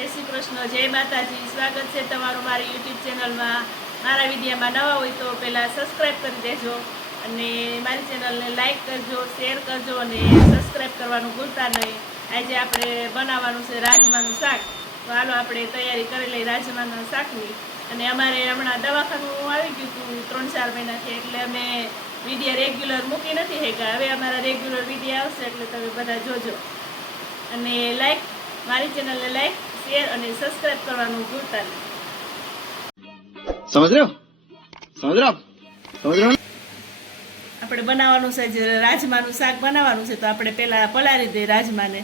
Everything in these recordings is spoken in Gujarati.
જય શ્રી કૃષ્ણ, જય માતાજી. સ્વાગત છે તમારું મારી યુટ્યુબ ચેનલમાં. મારા વિડીયોમાં નવા હોય તો પહેલાં સબસ્ક્રાઈબ કરી દેજો અને મારી ચેનલને લાઈક કરજો, શેર કરજો અને સબસ્ક્રાઈબ કરવાનું ભૂલતા નહીં. આજે આપણે બનાવવાનું છે રાજમાનું શાક. તો હાલો આપણે તૈયારી કરી લઈ રાજમાના શાકની. અને અમારે હમણાં દવાખાનું આવી ગયું હતું ત્રણ ચાર મહિનાથી, એટલે અમે વીડિયો રેગ્યુલર મૂકી નથી શક્યા. હવે અમારા રેગ્યુલર વીડિયો આવશે, એટલે તમે બધા જોજો. અને લાઈક મારી ચેનલને લાઈક શેર અને સબસ્ક્રાઇબ કરવાનું ભૂલતા નહીં. સમજ આપણે બનાવવાનું છે જે રાજમાનું શાક બનાવવાનું છે તો આપણે પહેલા પલાળી દઈએ રાજમાને.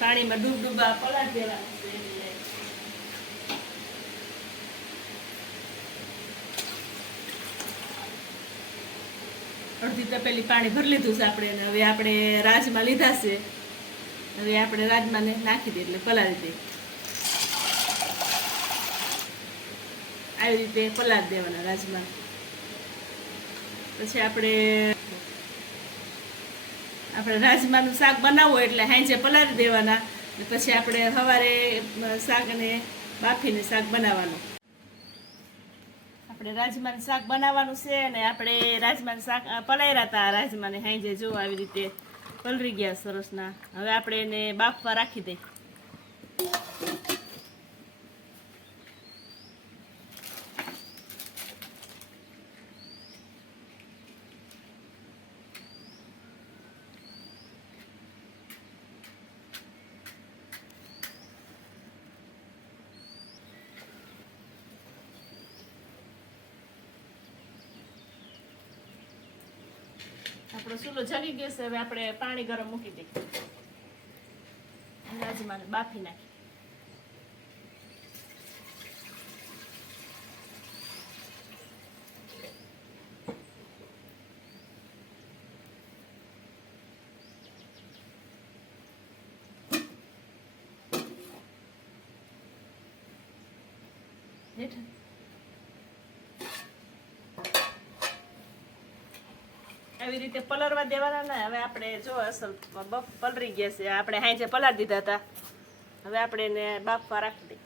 પાણીમાં ડૂબ ડૂબા પલાળી દેવાનું છે. અડધી તપેલી પાણી ભરી લીધું છે આપણે અને હવે આપણે રાજમાં લીધા છે. હવે આપણે રાજમાને નાખી દઈએ એટલે પલાળી દઈએ. આવી રીતે પલાળી દેવાના રાજમા. પછી આપણે આપણે રાજમાનું શાક બનાવવું એટલે હાંજે પલાળી દેવાના. પછી આપણે સવારે શાકને બાફીને શાક બનાવવાનું. આપણે રાજમાનું શાક બનાવવાનું છે અને આપણે રાજમાનું શાક પલાયરા હતા રાજમાને હાંજે જો આવી રીતે પલરી ગયા સરસના. હવે આપણે એને બાફવા રાખી દઈએ. આપણો ચૂલો જલી ગયો છે, હવે આપણે પાણી ગરમ મૂકી દઈએ. રાજમાને બાફી નાખી. હેઠળ. આવી રીતે પલરવા દેવાના ને, હવે આપણે જો અસલ પલરી ગયા છે. આપણે હાંજે પલાર દીધા હતા. હવે આપણે એને બાફવા રાખી દઈએ.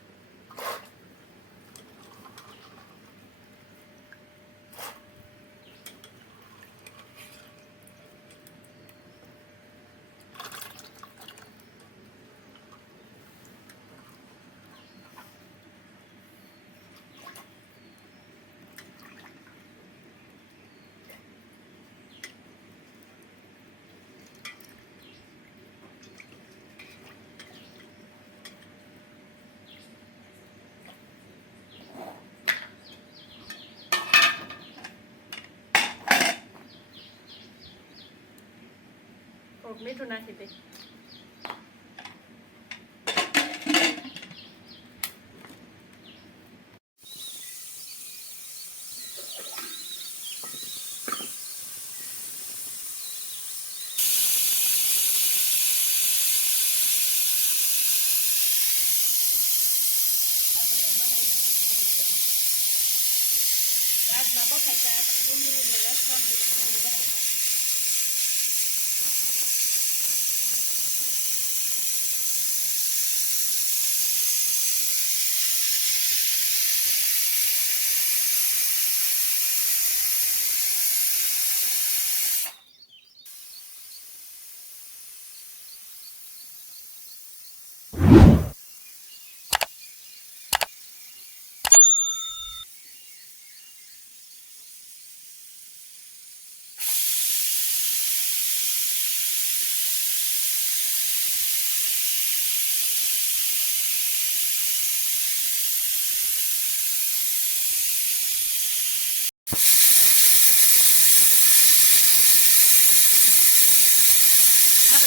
થોડુંક મીઠું નાખી દઈએ આપણે બનાવી નાખી દઈએ એવું બધું. રાજમાં બફાય ત્યાં આપણે ડુંગળી ને લસણ ને એવું બનાવી નાખીએ.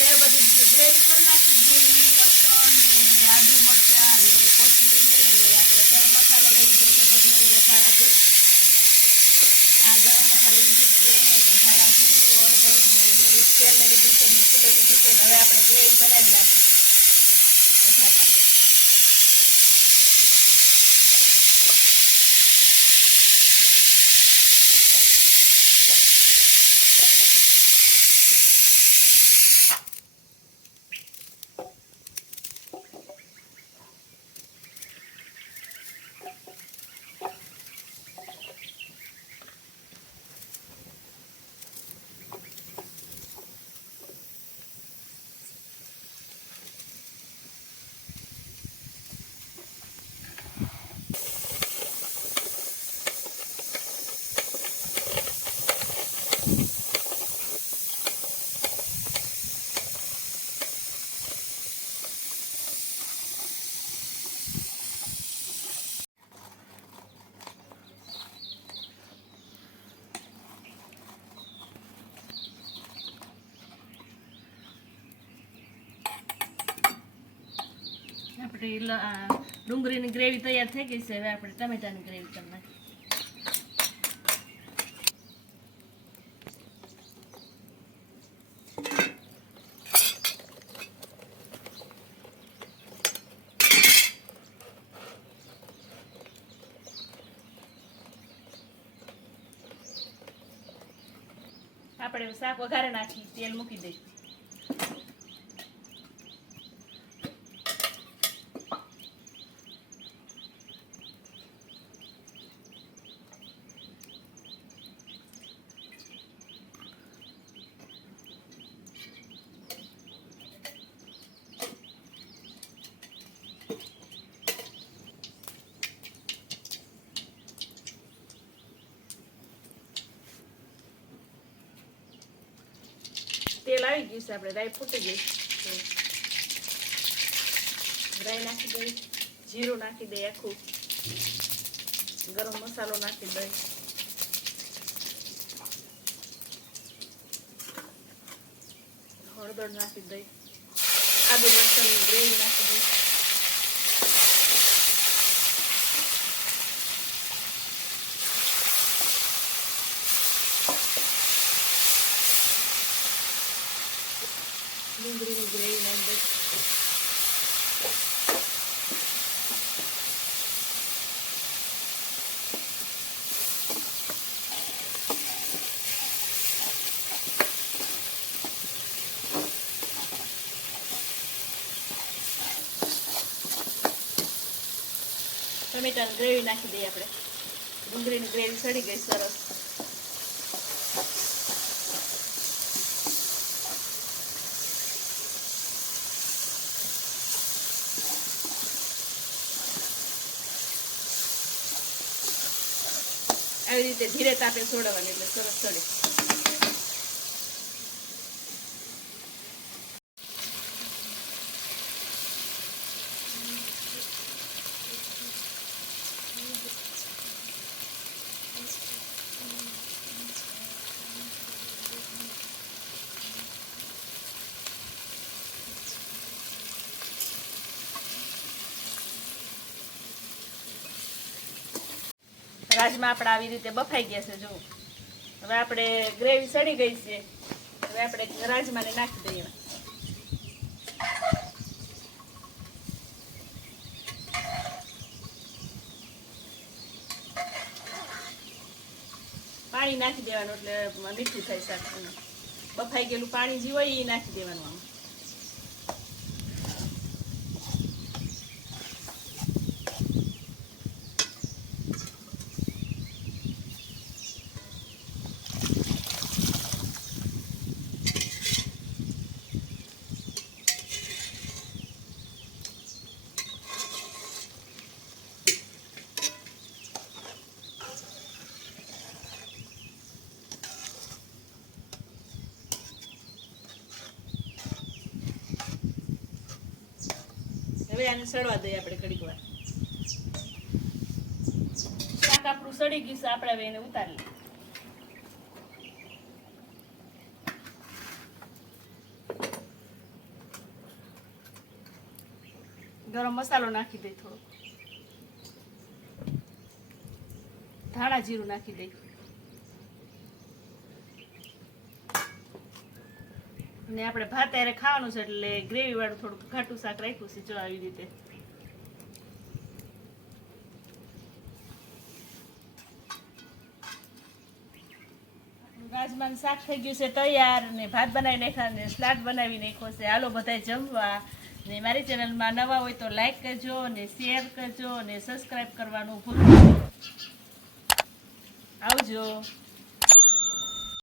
આપણે બધી ગ્રેવી કરી નાખી ડુંગળી લસણ ને આદુ મરચાં ને કોથમીર ને, આપણે ગરમ મસાલો લઈ લીધો છે. બધો આ ગરમ મસાલો લીધું છે ને ધાણા તેલ લઈ લીધું છે લઈ લીધું હવે આપણે ગ્રેવી બનાવી વઘાર આપણી ડુંગળીની ગ્રેવી તૈયાર થઈ ગઈ છે. હવે આપણે ટમેટાની ગ્રેવી કરી નાખીએ. આપણે શાક વઘારે નાખી, તેલ મૂકી દઈ તેલ આવી ગયું છે, આપણે રાઈ ફૂટી ગઈ. રાઈ નાખી દઈ જીરું નાખી દઈ આખું. ગરમ મસાલો નાખી દઈ હળદર નાખી દઈ આદુ લસણ ગ્રેવી નાખી દઈ ડુંગળીની ગ્રેવી નાખી દઈ ટમેટાની ગ્રેવી નાખી દઈએ આપણે ડુંગળીની ગ્રેવી સડી ગઈ સરસ આવી રીતે ધીરે તાપે સોડવાની એટલે સરસ સડે રાજમાં આપણા આવી રીતે બફાઈ ગયા છે જો હવે આપણે ગ્રેવી સડી ગઈ છે. હવે આપણે રાજમાને નાખી દઈએ. પાણી નાખી દેવાનું, એટલે મીઠું થાય શાક બફાઈ ગયેલું પાણી જે હોય એ નાખી દેવાનું આમાં. હવે આને સડવા દઈએ આપણે ઘડીક વાર. શાક આપણું સડી ગયું છે, આપણે હવે એને ઉતારી લઈએ. ગરમ મસાલો નાખી દઈ થોડો ધાણા જીરું નાખી દઈ ને આપણે ભાત ત્યારે ખાવાનું છે એટલે ગ્રેવી વાળું થોડુંક ઘાટું શાક રાખ્યું છે, જો આવી રીતે. રાજમાન શાક થઈ ગયું છે તૈયાર, ને ભાત બનાવી નાખ્યા ને સલાડ બનાવી નાખ્યો છે. હાલો બધાય જમવા. ને મારી ચેનલમાં નવા હોય તો લાઈક કરજો, ને શેર કરજો, ને સબસ્ક્રાઈબ કરવાનું ભૂલ આવજો.